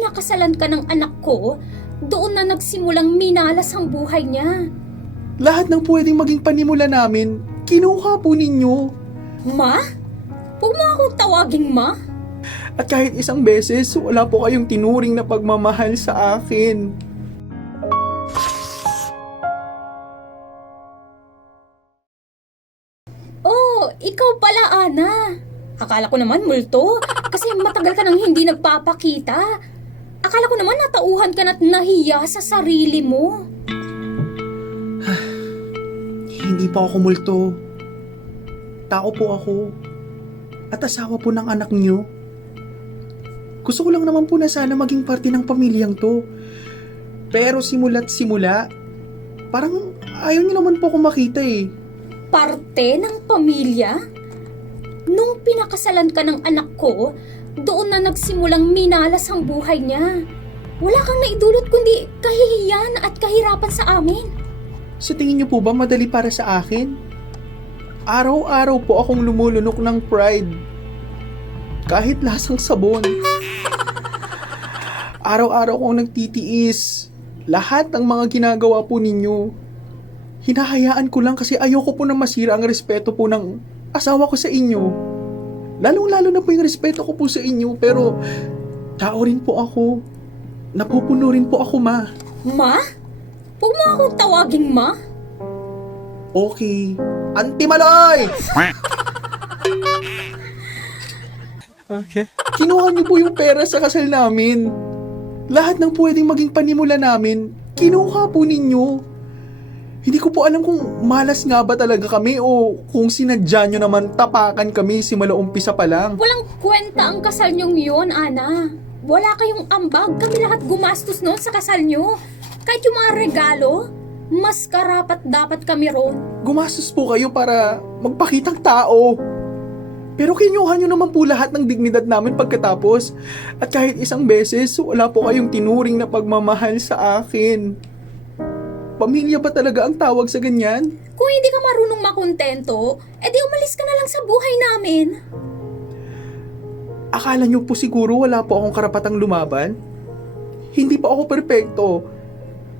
pinakasalan ka ng anak ko, doon na nagsimulang minalas ang buhay niya. Lahat ng pwedeng maging panimula namin, kinuha po ninyo. Ma? Huwag mo akong tawaging ma. At kahit isang beses, wala po kayong tinuring na pagmamahal sa akin. Oh, ikaw pala, Ana. Akala ko naman multo, kasi matagal ka nang hindi nagpapakita. Akala ko naman natauhan ka na't nahiya sa sarili mo. Hindi pa ako multo. Tao po ako. At asawa po ng anak niyo. Gusto ko lang naman po na sana maging parte ng pamilyang to. Pero simula't simula, parang ayaw niyo naman po ako makita eh. Parte ng pamilya? Nung pinakasalan ka ng anak ko, doon na nagsimulang minalas ang buhay niya. Wala kang naidulot kundi kahihiyan at kahirapan sa amin. Sa tingin niyo po ba madali para sa akin? Araw-araw po akong lumulunok ng pride. Kahit lasang sabon. Araw-araw akong nagtitiis. Lahat ng mga ginagawa po ninyo. Hinahayaan ko lang kasi ayoko po na masira ang respeto po ng asawa ko sa inyo. Lalong-lalo na po yung respeto ko po sa inyo pero tao rin po ako. Napupuno rin po ako ma. Ma? Huwag mo akong tawaging ma. Okay. Antimaloy! Okay. Kinuha niyo po yung pera sa kasal namin. Lahat ng pwedeng maging panimula namin, kinuha po ninyo. Hindi ko po alam kung malas nga ba talaga kami o kung sinadya nyo naman tapakan kami simula umpisa pa lang. Walang kwenta ang kasal niyong yun, Ana. Wala kayong ambag. Kami lahat gumastos noon sa kasal niyo. Kahit yung mga regalo, mas karapat dapat kami ron. Gumastos po kayo para magpakitang tao. Pero kinuha nyo naman po lahat ng dignidad namin pagkatapos. At kahit isang beses, wala po kayong tinuring na pagmamahal sa akin. Pamilya ba talaga ang tawag sa ganyan? Kung hindi ka marunong makontento, edi umalis ka na lang sa buhay namin. Akala nyo po siguro wala po akong karapatang lumaban? Hindi pa ako perpekto.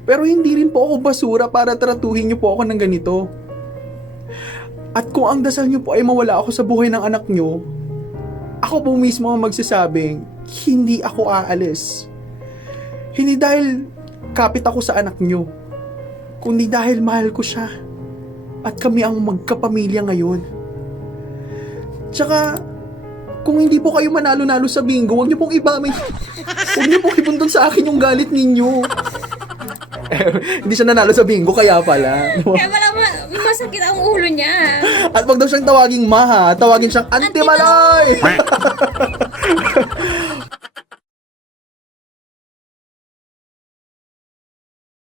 Pero hindi rin po ako basura para tratuhin nyo po ako ng ganito. At kung ang dasal nyo po ay mawala ako sa buhay ng anak nyo, ako po mismo ang magsasabing, hindi ako aalis. Hindi dahil kapit ako sa anak nyo, kundi dahil mahal ko siya. At kami ang magkapamilya ngayon. Tsaka, kung hindi po kayo manalo-nalo sa bingo, huwag niyo pong iba may... Huwag niyo pong ibundol sa akin yung galit ninyo. Hindi siya nanalo sa bingo, kaya pala. Kaya wala ma- masakit ang ulo niya. At wag daw siyang tawaging maha, tawagin siyang antimaloy!